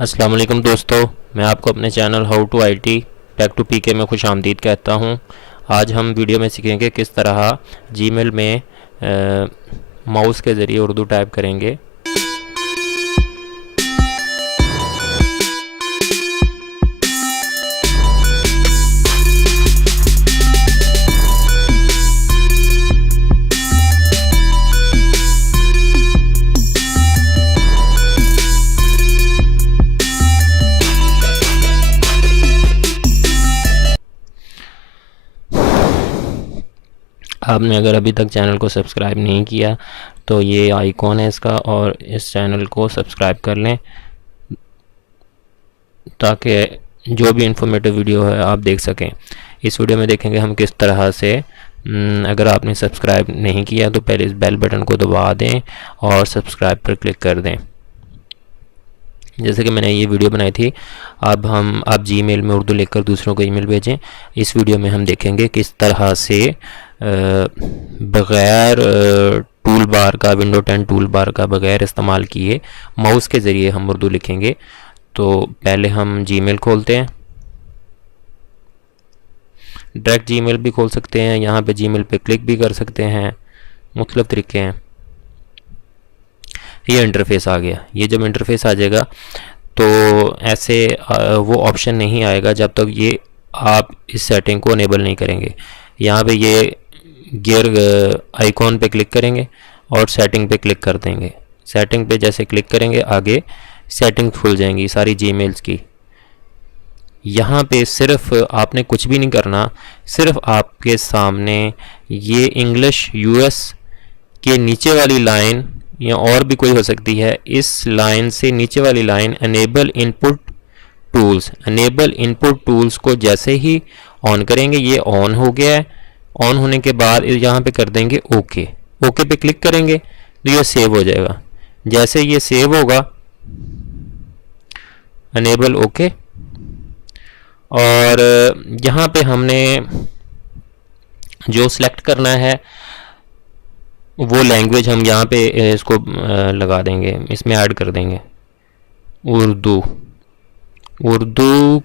अस्सलाम वालेकुम दोस्तों, मैं आपको अपने channel how to IT tech to PK में खुश आमदीद कहता हूं। आज हम वीडियो में सीखेंगे किस तरह जीमेल में माउस के ज़रिए उर्दू टाइप करेंगे। आपने अगर अभी तक चैनल को सब्सक्राइब नहीं किया तो ये आइकॉन है इसका, और इस चैनल को सब्सक्राइब कर लें ताकि जो भी इंफॉर्मेटिव वीडियो है आप देख सकें। इस वीडियो में देखेंगे हम किस तरह से अगर आपने सब्सक्राइब नहीं किया तो पहले इस बेल बटन को दबा दें और सब्सक्राइब पर क्लिक कर दें। जैसे कि मैंने ये वीडियो बनाई थी, अब आप जीमेल में उर्दू लिखकर दूसरों को ईमेल भेजें। इस वीडियो में हम देखेंगे किस तरह से बग़ैर टूल बार का, विंडो 10 टूल बार का बग़ैर इस्तेमाल किए माउस के ज़रिए हम उर्दू लिखेंगे। तो पहले हम जीमेल खोलते हैं। डायरेक्ट जीमेल भी खोल सकते हैं, यहाँ पे जीमेल पे क्लिक भी कर सकते हैं, मुख्तलिफ तरीके हैं। ये इंटरफेस आ गया। ये जब इंटरफेस आ जाएगा तो ऐसे वो ऑप्शन नहीं आएगा जब तक ये आप इस सेटिंग को इनेबल नहीं करेंगे। यहाँ पे ये गियर आइकॉन पे क्लिक करेंगे और सेटिंग पे क्लिक कर देंगे। सेटिंग पे जैसे क्लिक करेंगे आगे सेटिंग खुल जाएंगी सारी जीमेल्स की। यहाँ पे सिर्फ आपने कुछ भी नहीं करना, सिर्फ आपके सामने ये इंग्लिश यूएस के नीचे वाली लाइन, या और भी कोई हो सकती है, इस लाइन से नीचे वाली line enable input tools, enable input tools को जैसे ही ऑन करेंगे, ये ऑन हो गया है। ऑन होने के बाद यहाँ पे कर देंगे ओके। ओके पे क्लिक करेंगे तो ये सेव हो जाएगा। जैसे ये सेव होगा, अनेबल ओके, और यहाँ पे हमने जो सिलेक्ट करना है वो लैंग्वेज हम यहाँ पे इसको लगा देंगे, इसमें ऐड कर देंगे उर्दू। उर्दू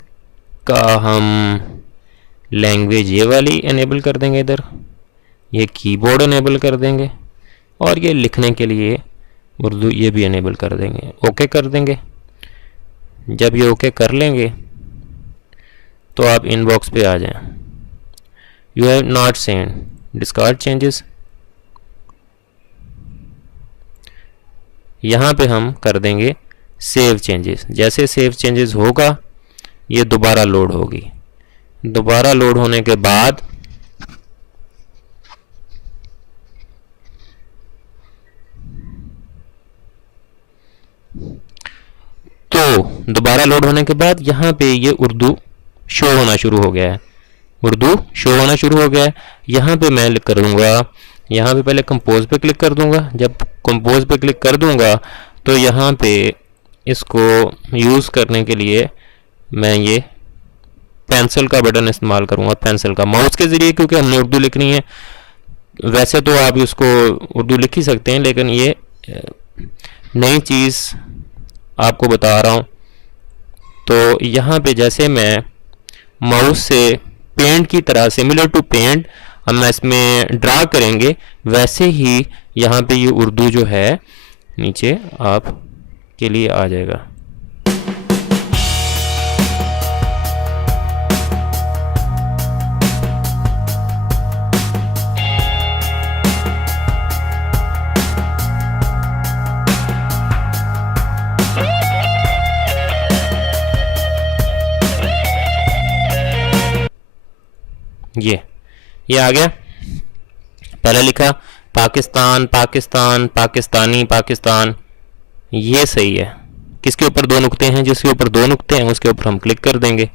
का हम लैंग्वेज ये वाली इनेबल कर देंगे, इधर ये कीबोर्ड इनेबल कर देंगे, और ये लिखने के लिए उर्दू ये भी इनेबल कर देंगे। ओके कर देंगे। जब ये ओके कर लेंगे तो आप इनबॉक्स पे आ जाएं। You have not send, discard changes. यहाँ पे हम कर देंगे सेव चेंजेस। जैसे सेव चेंजेस होगा ये दोबारा लोड होगी। दोबारा लोड होने के बाद यहाँ पे ये उर्दू शो होना शुरू हो गया है। उर्दू शो होना शुरू हो गया है। यहाँ पे मैं करूँगा, यहाँ पे पहले कंपोज पे क्लिक कर दूंगा। जब कंपोज पे क्लिक कर दूंगा तो यहाँ पे इसको यूज़ करने के लिए मैं ये पेंसिल का बटन इस्तेमाल करूँगा। पेंसिल का माउस के ज़रिए, क्योंकि हमने उर्दू लिखनी है। वैसे तो आप इसको उर्दू लिख ही सकते हैं, लेकिन ये नई चीज़ आपको बता रहा हूँ। तो यहाँ पे जैसे मैं माउस से पेंट की तरह, सिमिलर टू पेंट हम इसमें ड्रा करेंगे, वैसे ही यहाँ पे ये उर्दू जो है नीचे आप के लिए आ जाएगा। ये आ गया। पहले लिखा पाकिस्तान, पाकिस्तान, पाकिस्तानी, पाकिस्तान, ये सही है। किसके ऊपर दो नुक्ते हैं? जिसके ऊपर दो नुक्ते हैं उसके ऊपर हम क्लिक कर देंगे।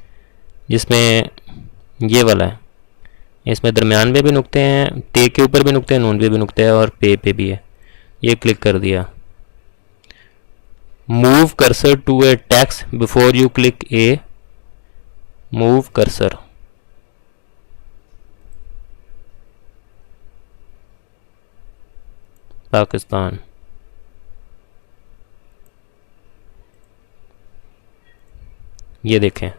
जिसमें ये वाला है, इसमें दरमियान में भी नुक्ते हैं, ते के ऊपर भी नुक्ते हैं, नून पे भी नुक्ते हैं, और पे भी है। ये क्लिक कर दिया। Move cursor to a text before you click a, move cursor. Pakistan, ये देखें,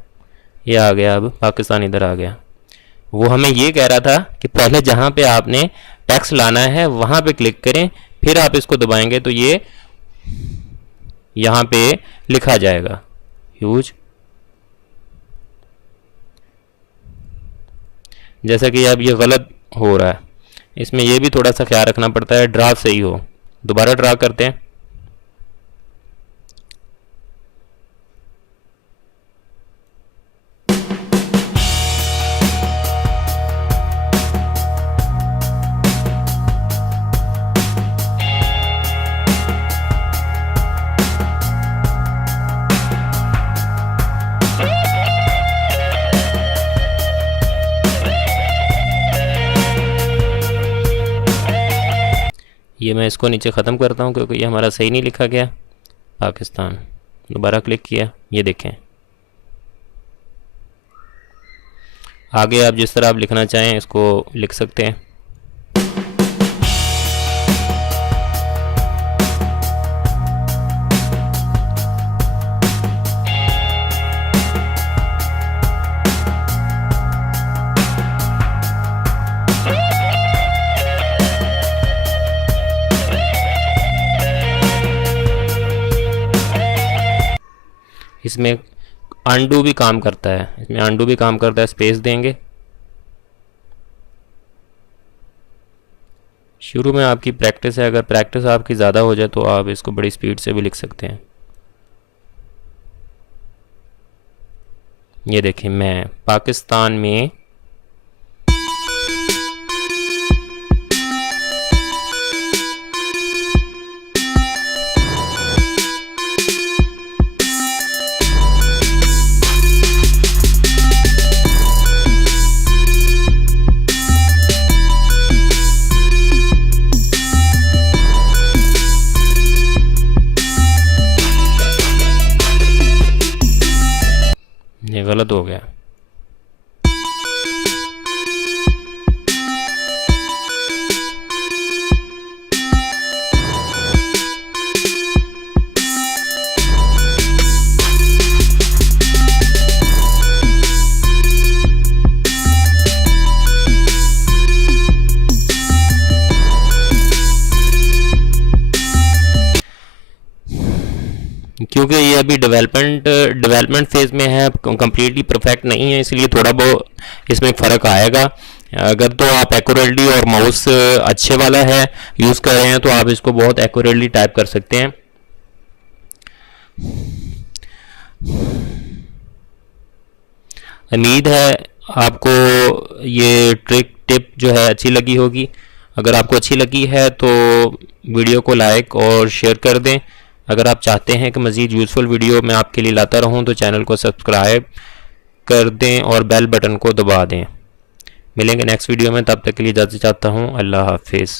ये आ गया, अब पाकिस्तान इधर आ गया। वो हमें ये कह रहा था कि पहले जहाँ पे आपने टेक्स्ट लाना है वहाँ पे क्लिक करें, फिर आप इसको दबाएंगे तो ये यहाँ पे लिखा जाएगा ह्यूज। जैसा कि अब ये गलत हो रहा है, इसमें ये भी थोड़ा सा ख्याल रखना पड़ता है ड्रा सही हो। दोबारा ड्रा करते हैं। ये मैं इसको नीचे ख़त्म करता हूँ क्योंकि ये हमारा सही नहीं लिखा गया। पाकिस्तान, दोबारा क्लिक किया, ये देखें। आगे आप जिस तरह आप लिखना चाहें इसको लिख सकते हैं। इसमें अंडू भी काम करता है, इसमें अंडू भी काम करता है। स्पेस देंगे। शुरू में आपकी प्रैक्टिस है, अगर प्रैक्टिस आपकी ज़्यादा हो जाए तो आप इसको बड़ी स्पीड से भी लिख सकते हैं। ये देखिए, मैं पाकिस्तान में ये गलत हो गया। क्योंकि ये अभी डेवलपमेंट फेज़ में है, कम्प्लीटली परफेक्ट नहीं है, इसलिए थोड़ा बहुत इसमें फ़र्क आएगा। अगर तो आप एक्यूरेटली और माउस अच्छे वाला है यूज़ कर रहे हैं तो आप इसको बहुत एक्यूरेटली टाइप कर सकते हैं। उम्मीद है आपको ये टिप जो है अच्छी लगी होगी। अगर आपको अच्छी लगी है तो वीडियो को लाइक और शेयर कर दें। अगर आप चाहते हैं कि मज़ीद यूज़फुल वीडियो मैं आपके लिए लाता रहूं तो चैनल को सब्सक्राइब कर दें और बेल बटन को दबा दें। मिलेंगे नेक्स्ट वीडियो में, तब तक के लिए इजाज़त चाहता हूं। अल्लाह हाफिज़।